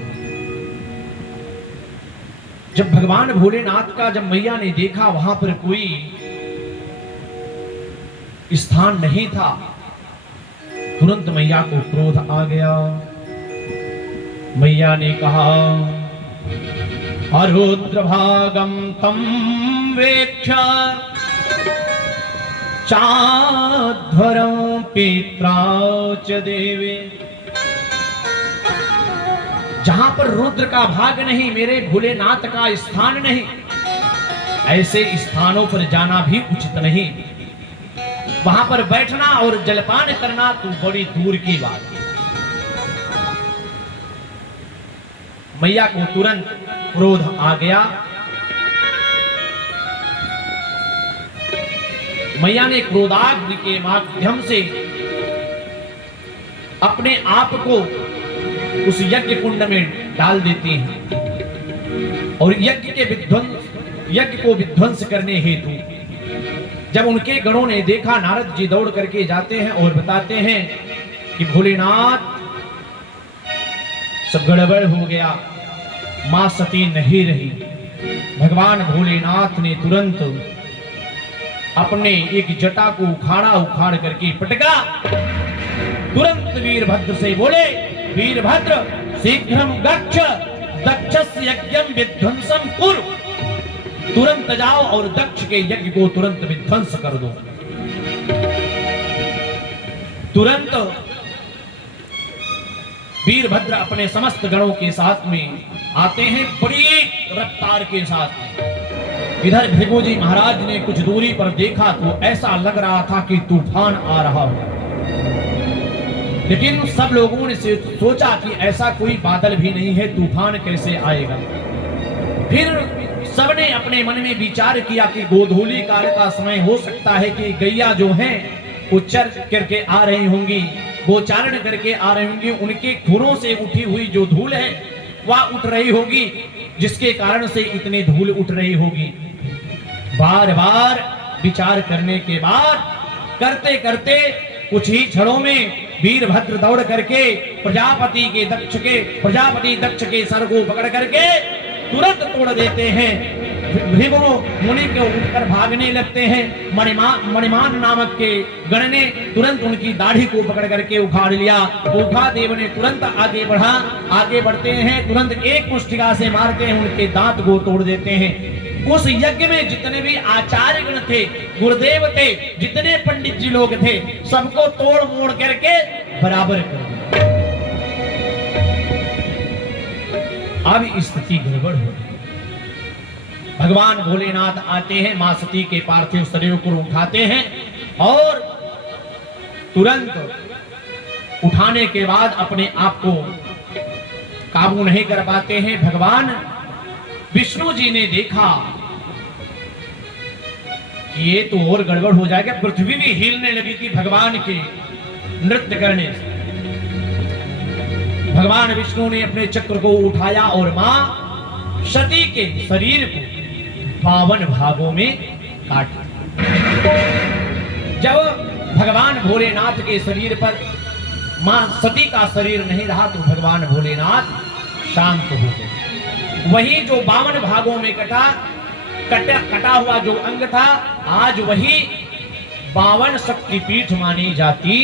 जब भगवान भोलेनाथ का जब मैया ने देखा वहां पर कोई स्थान नहीं था, तुरंत मैया को क्रोध आ गया। मैया ने कहा, अरुद्र भागम तम वेक्ष चाध्वरं पित्रा च देवे। जहां पर रुद्र का भाग नहीं, मेरे भोलेनाथ का स्थान नहीं, ऐसे स्थानों पर जाना भी उचित नहीं। वहां पर बैठना और जलपान करना तो बड़ी दूर की बात है। मैया को तुरंत क्रोध आ गया। मैया ने क्रोधाग्नि के माध्यम से अपने आप को उस यज्ञ कुंड में डाल देती हैं और यज्ञ को विध्वंस करने हेतु जब उनके गणों ने देखा, नारद जी दौड़ करके जाते हैं और बताते हैं कि भोलेनाथ सब गड़बड़ हो गया, मां सती नहीं रही। भगवान भोलेनाथ ने तुरंत अपने एक जटा को उखाड़ करके पटका। तुरंत वीरभद्र से बोले, वीरभद्र शीघ्रम गच्छ दक्षस्य यज्ञम विध्वंसम कुरु। तुरंत जाओ और दक्ष के यज्ञ को तुरंत विध्वंस कर दो। तुरंत वीरभद्र अपने समस्त गणों के साथ में आते हैं, बड़ी रफ्तार के साथ। इधर भृगु जी महाराज ने कुछ दूरी पर देखा तो ऐसा लग रहा था कि तूफान आ रहा हो, लेकिन सब लोगों ने सोचा कि ऐसा कोई बादल भी नहीं है, तूफान कैसे आएगा। फिर सबने अपने मन में विचार किया कि गोधूली काल का समय हो सकता है कि गैया जो हैं वो चर करके आ रही होंगी, गोचारण करके आ रही होंगी, उनके खुरों से उठी हुई जो धूल है वह उठ रही होगी, जिसके कारण से इतनी धूल उठ रही होगी। बार बार विचार करने के बाद करते करते कुछ ही क्षणों में वीरभद्र दौड़ करके प्रजापति दक्ष के सर को पकड़ करके तुरंत तोड़ देते हैं। भृगु मुनि के उठकर भागने लगते हैं। मणिमान नामक के गण ने तुरंत उनकी दाढ़ी को पकड़ करके उखाड़ लिया। उखा देव ने तुरंत आगे बढ़ा, आगे बढ़ते हैं, तुरंत एक मुष्टिका से मारते हैं, उनके दांत को तोड़ देते हैं। उस यज्ञ में जितने भी आचार्य गण थे, गुरुदेव थे, जितने पंडित जी लोग थे, सबको तोड़ मोड़ करके बराबर कर दिया। अब स्थिति गड़बड़ हो गई। भगवान भोलेनाथ आते हैं, मां सती के पार्थिव शरीर को उठाते हैं और तुरंत उठाने के बाद अपने आप को काबू नहीं कर पाते हैं। भगवान विष्णु जी ने देखा कि ये तो और गड़बड़ हो जाएगा, पृथ्वी भी हिलने लगी थी भगवान के नृत्य करने से। भगवान विष्णु ने अपने चक्र को उठाया और मां सती के शरीर को 52 भागों में काट दिया। जब भगवान भोलेनाथ के शरीर पर मां सती का शरीर नहीं रहा तो भगवान भोलेनाथ शांत हो गए। वही जो 52 भागों में कटा हुआ जो अंग था, आज वही 52 शक्तिपीठ मानी जाती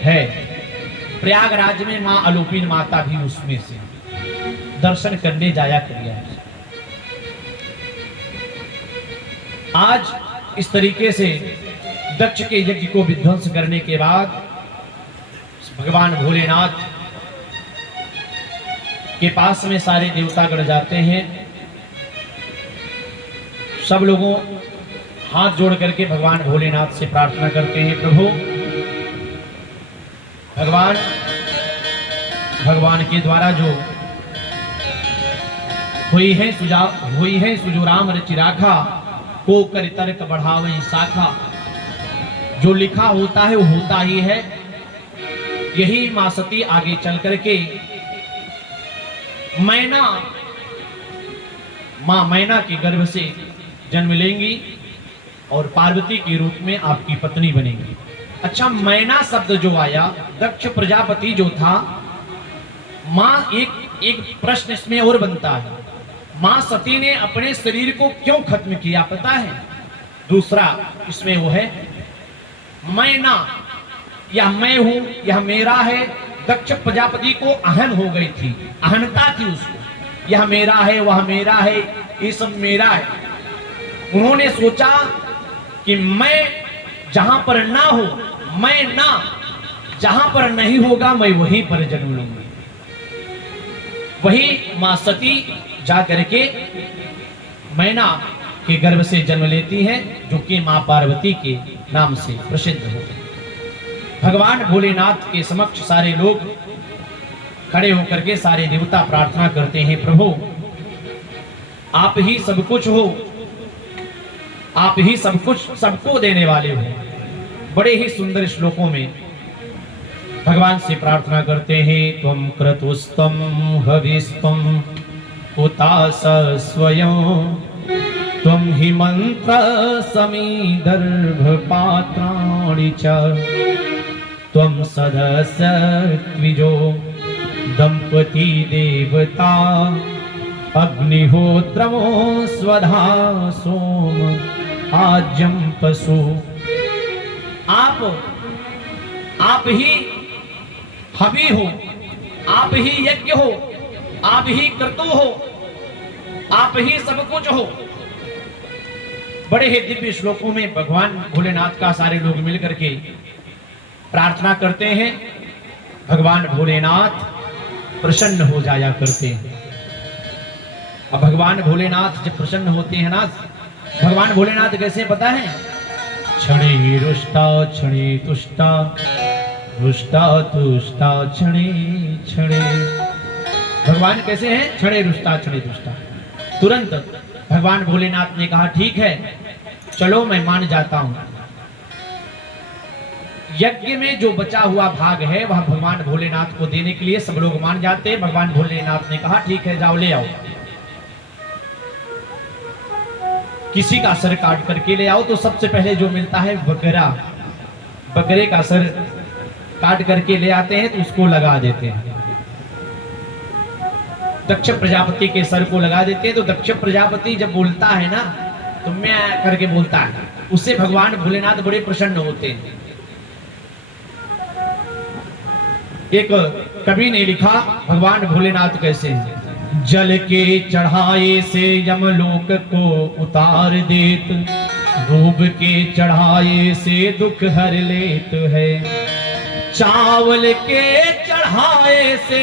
है। प्रयागराज में मां आलोपीन माता भी उसमें से दर्शन करने जाया करिए। आज इस तरीके से दक्ष के यज्ञ को विध्वंस करने के बाद भगवान भोलेनाथ के पास में सारे देवतागण जाते हैं। सब लोगों हाथ जोड़ करके भगवान भोलेनाथ से प्रार्थना करते हैं, प्रभु भगवान के द्वारा जो हुई है सुजोराम रचि राखा, को कर तर्क बढ़ावे शाखा। जो लिखा होता है वो होता ही है। यही मां सती आगे चल करके मां मैना के गर्भ से जन्म लेंगी और पार्वती के रूप में आपकी पत्नी बनेंगी। अच्छा, मैना शब्द जो आया, दक्ष प्रजापति जो था, मां एक प्रश्न इसमें और बनता है, मां सती ने अपने शरीर को क्यों खत्म किया पता है? दूसरा इसमें वो है मैना, यह मैं हूं, यह मेरा है। दक्ष प्रजापति को अहन हो गई थी, अहनता थी उसको, यह मेरा है, वह मेरा है, ये सब मेरा है। उन्होंने सोचा कि मैं जहां पर ना हो, मैं ना जहां पर नहीं होगा, मैं वहीं पर जन्म लूंगी। वही मां सती जा करके मैना के गर्भ से जन्म लेती हैं, जो कि मां पार्वती के नाम से प्रसिद्ध होती है। भगवान भोलेनाथ के समक्ष सारे लोग खड़े होकर के सारे देवता प्रार्थना करते हैं, प्रभु आप ही सब कुछ हो, आप ही सब कुछ सबको देने वाले हो। बड़े ही सुंदर श्लोकों में भगवान से प्रार्थना करते हैं, त्वं क्रतुस्तम हविस्तम उतास स्वयं, त्वं हि मंत्र समीदर्भ पात्राणि च, त्वं सदस्य द्विजो दंपति देवता, अग्निहोत्रमो स्वधा सोम आज्यम पशु। आप ही हवि हो, आप ही यज्ञ हो, आप ही कर्तु हो, आप ही सब कुछ हो। बड़े ही दिव्य श्लोकों में भगवान भोलेनाथ का सारे लोग मिलकर के प्रार्थना करते हैं। भगवान भोलेनाथ प्रसन्न हो जाया करते हैं। अब भगवान भोलेनाथ जब प्रसन्न होते हैं ना, भगवान भोलेनाथ कैसे पता है? क्षणे रुष्टा क्षणे तुष्टा, रुष्टा तुष्टा क्षणे क्षणे। भगवान कैसे हैं? क्षणे रुष्टा क्षणे तुष्टा। तुरंत भगवान भोलेनाथ ने कहा ठीक है, चलो मैं मान जाता हूं। यज्ञ में जो बचा हुआ भाग है वह भगवान भोलेनाथ को देने के लिए सब लोग मान जाते हैं। भगवान भोलेनाथ ने कहा ठीक है, जाओ ले आओ, किसी का सर काट करके ले आओ। तो सबसे पहले जो मिलता है बकरा, बकरे का सर काट करके ले आते हैं तो उसको लगा देते हैं। दक्ष प्रजापति के सर को लगा देते हैं। तो दक्ष प्रजापति जब बोलता है ना, तो मैं करके बोलता है, उससे भगवान भोलेनाथ बड़े प्रसन्न होते हैं। एक कवि ने लिखा भगवान भोलेनाथ कैसे हैं? जल के चढ़ाए से यमलोक को उतार देत, डूब के चढ़ाए से दुख हर लेत है। चावल के चढ़ाए से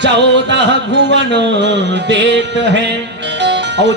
14 भुवन देत है। और